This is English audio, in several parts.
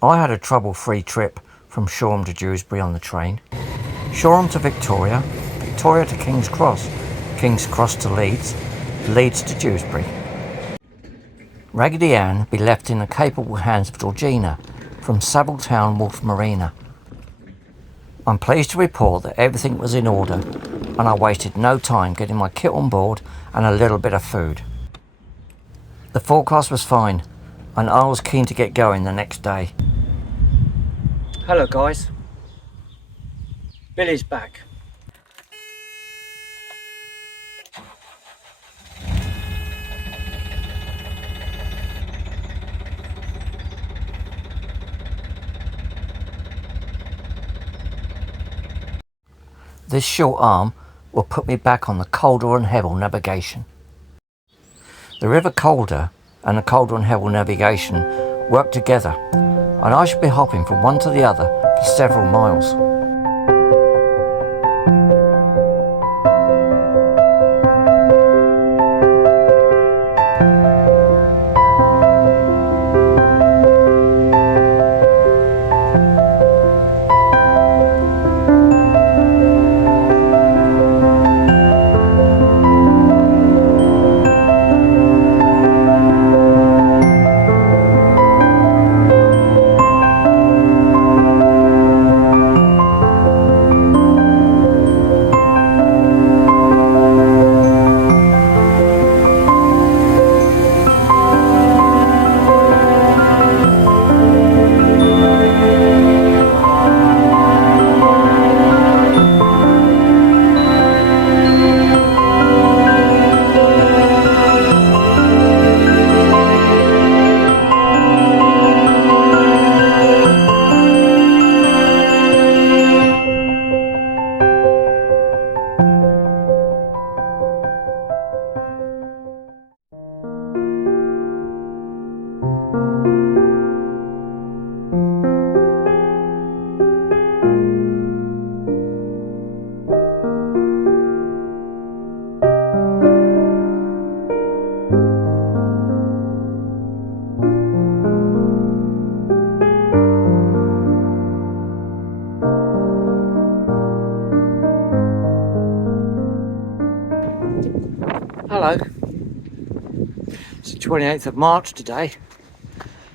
I had a trouble-free trip from Shoreham to Dewsbury on the train, Shoreham to Victoria, Victoria to King's Cross, King's Cross to Leeds, Leeds to Dewsbury. Raggedy Ann be left in the capable hands of Georgina from Savile Town Wharf Marina. I'm pleased to report that everything was in order and I wasted no time getting my kit on board and a little bit of food. The forecast was fine and I was keen to get going the next day. Hello guys, Billy's back. This short arm will put me back on the Calder and Hebble navigation. The River Calder and the Calder and Hebble navigation work together and I should be hopping from one to the other for several miles. Hello, it's the 28th of March today.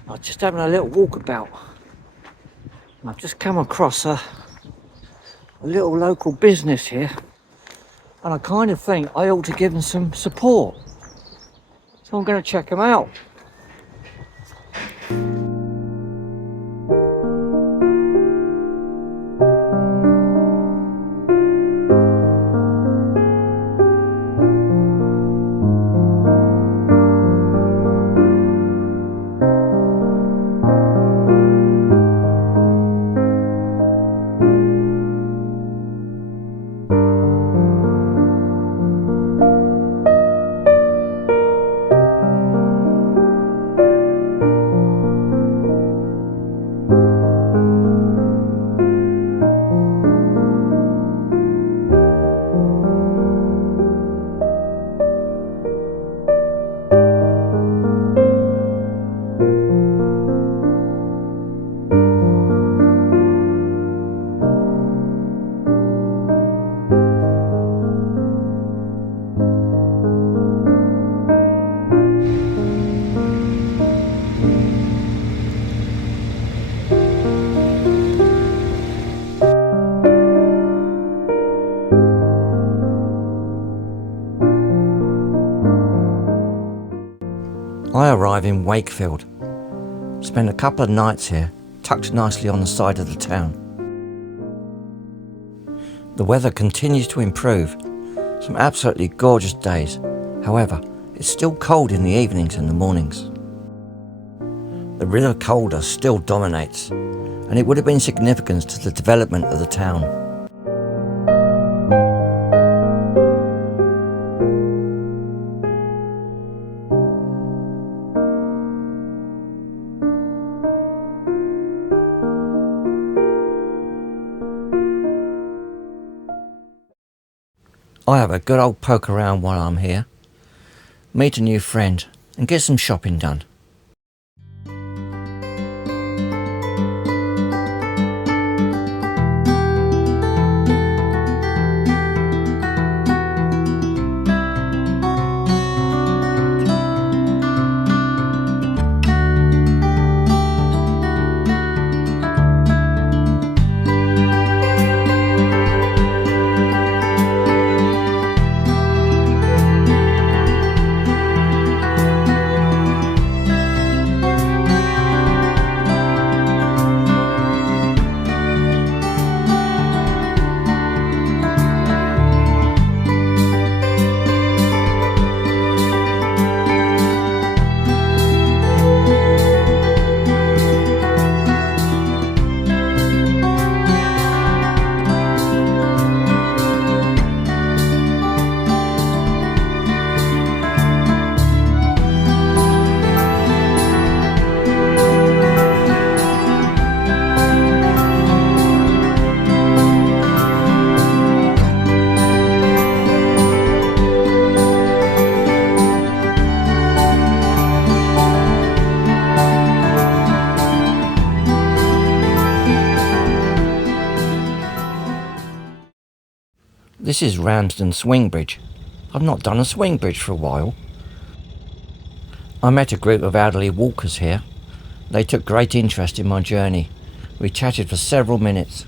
I'm just having a little walkabout. I've just come across a little local business here and I kind of think I ought to give them some support. So I'm going to check them out. I arrive in Wakefield, spend a couple of nights here, tucked nicely on the side of the town. The weather continues to improve, some absolutely gorgeous days. However, it's still cold in the evenings and the mornings. The River Calder still dominates, and it would have been significant to the development of the town. I have a good old poke around while I'm here, meet a new friend and get some shopping done. This is Ramsden Swing Bridge. I've not done a swing bridge for a while. I met a group of elderly walkers here. They took great interest in my journey. We chatted for several minutes.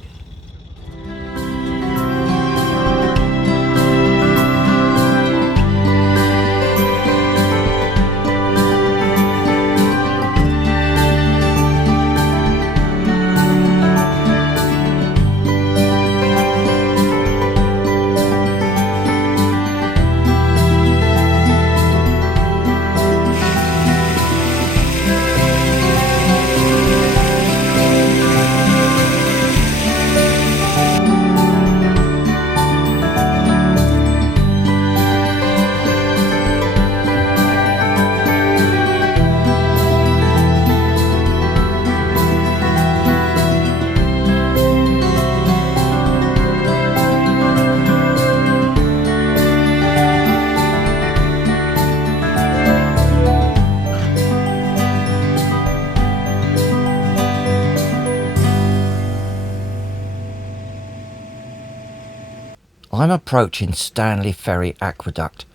I'm approaching Stanley Ferry Aqueduct.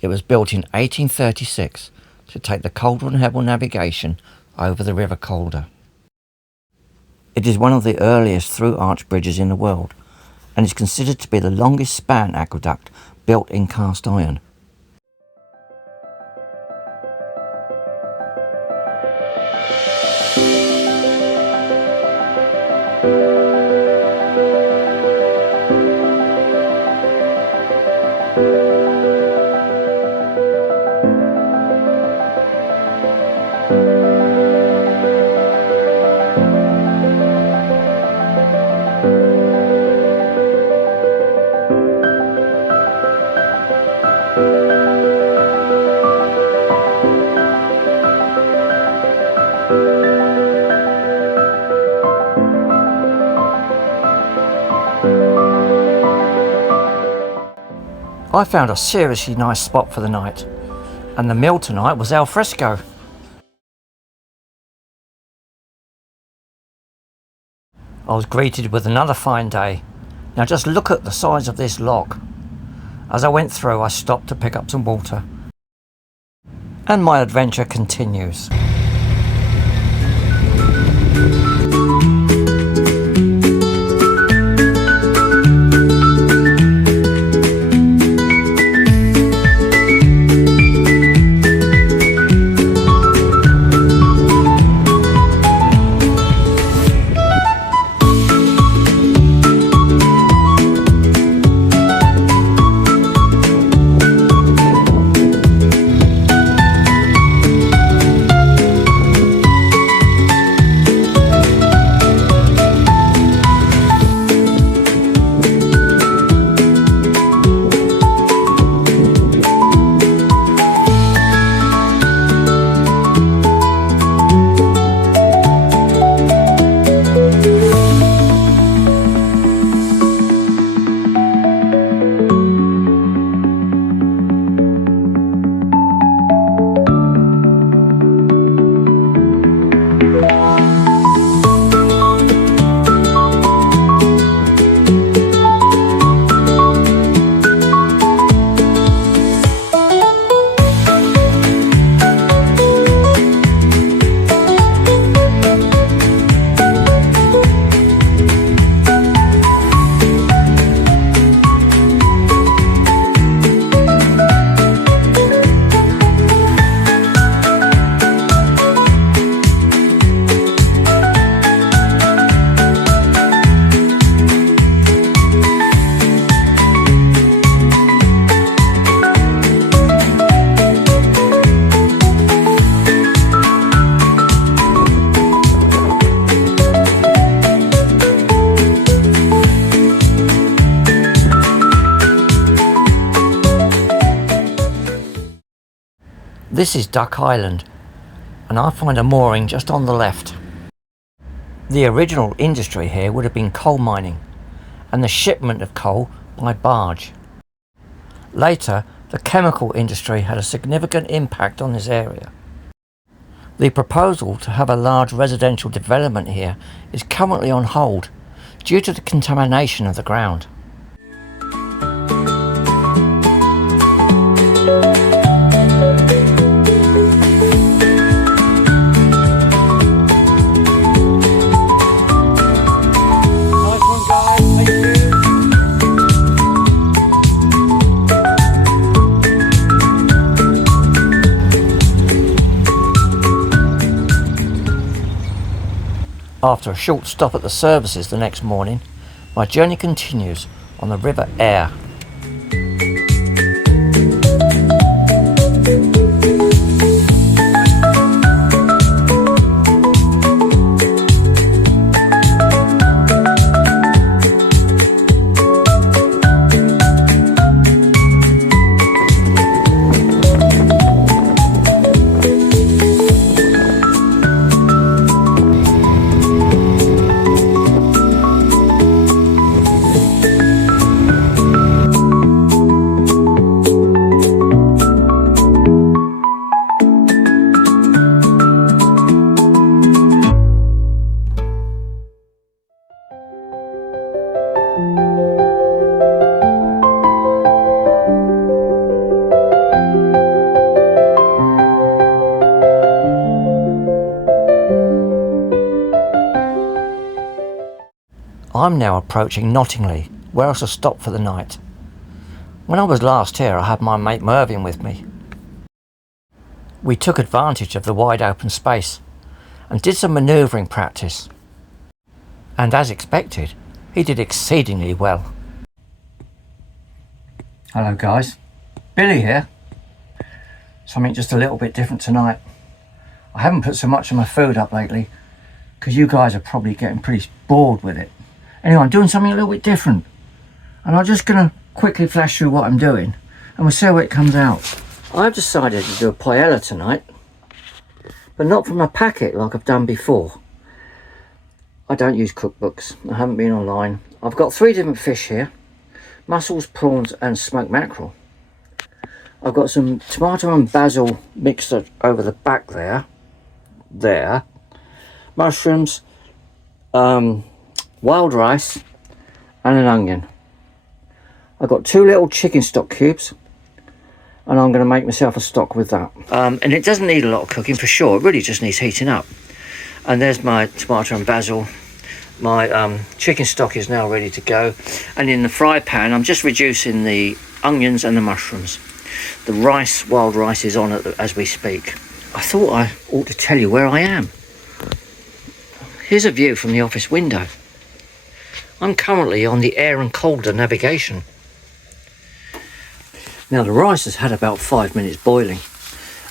It was built in 1836 to take the Calder and Hebble navigation over the River Calder. It is one of the earliest through-arch bridges in the world and is considered to be the longest span aqueduct built in cast iron. I found a seriously nice spot for the night, and the meal tonight was al fresco. I was greeted with another fine day. Now just look at the size of this lock. As I went through, I stopped to pick up some water, and my adventure continues. This is Duck Island, and I find a mooring just on the left. The original industry here would have been coal mining, and the shipment of coal by barge. Later, the chemical industry had a significant impact on this area. The proposal to have a large residential development here is currently on hold due to the contamination of the ground. After a short stop at the services the next morning, my journey continues on the River Aire. I'm now approaching Knottingley, where I shall stop for the night. When I was last here, I had my mate Mervyn with me. We took advantage of the wide open space and did some manoeuvring practice. And as expected, he did exceedingly well. Hello guys, Billy here. Something just a little bit different tonight. I haven't put so much of my food up lately because you guys are probably getting pretty bored with it. Anyway, I'm doing something a little bit different, and I'm just going to quickly flash through what I'm doing and we'll see how it comes out. I've decided to do a paella tonight, but not from a packet like I've done before. I don't use cookbooks, I haven't been online. I've got 3 different fish here: mussels, prawns and smoked mackerel. I've got some tomato and basil mixed over the back there, mushrooms, wild rice and an onion. I've got 2 little chicken stock cubes and I'm going to make myself a stock with that. And it doesn't need a lot of cooking for sure, it really just needs heating up. And there's my tomato and basil. My chicken stock is now ready to go, and in the fry pan I'm just reducing the onions and the mushrooms. The rice, wild rice, is on as we speak. I thought I ought to tell you where I am. Here's a view from the office window. I'm currently on the air and colder navigation. Now the rice has had about 5 minutes boiling,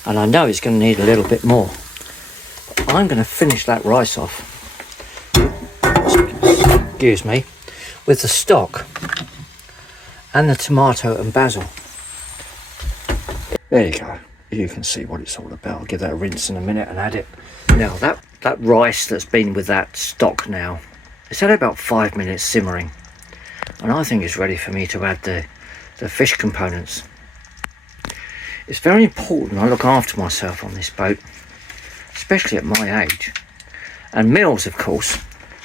and I know it's going to need a little bit more. But I'm going to finish that rice off, excuse me, with the stock and the tomato and basil. There you go. You can see what it's all about. I'll give that a rinse in a minute and add it. Now that rice that's been with that stock now, it's had about 5 minutes simmering, and I think it's ready for me to add the fish components. It's very important I look after myself on this boat, especially at my age. And meals, of course,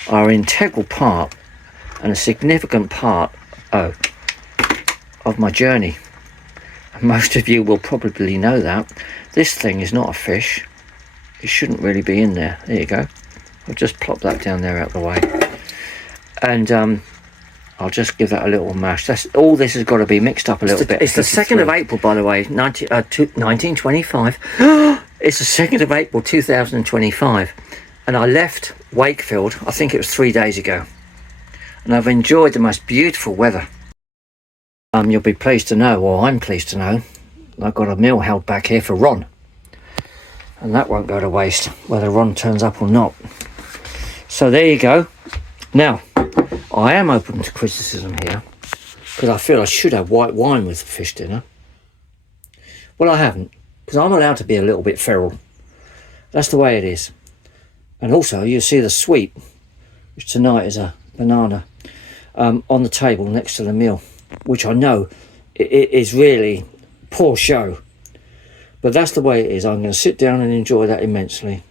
are an integral part and a significant part of my journey. And most of you will probably know that. This thing is not a fish. It shouldn't really be in there. There you go. I'll just plop that down there out the way. And I'll just give that a little mash. All this has got to be mixed up a little bit. It's the 2nd of April, by the way, 1925. It's the 2nd of April 2025. And I left Wakefield, I think it was 3 days ago. And I've enjoyed the most beautiful weather. You'll be pleased to know, or I'm pleased to know, I've got a meal held back here for Ron. And that won't go to waste, whether Ron turns up or not. So there you go. Now, I am open to criticism here, because I feel I should have white wine with the fish dinner. Well, I haven't, because I'm allowed to be a little bit feral. That's the way it is. And also, you see the sweet, which tonight is a banana, on the table next to the meal, which I know it is really poor show. But that's the way it is. I'm going to sit down and enjoy that immensely.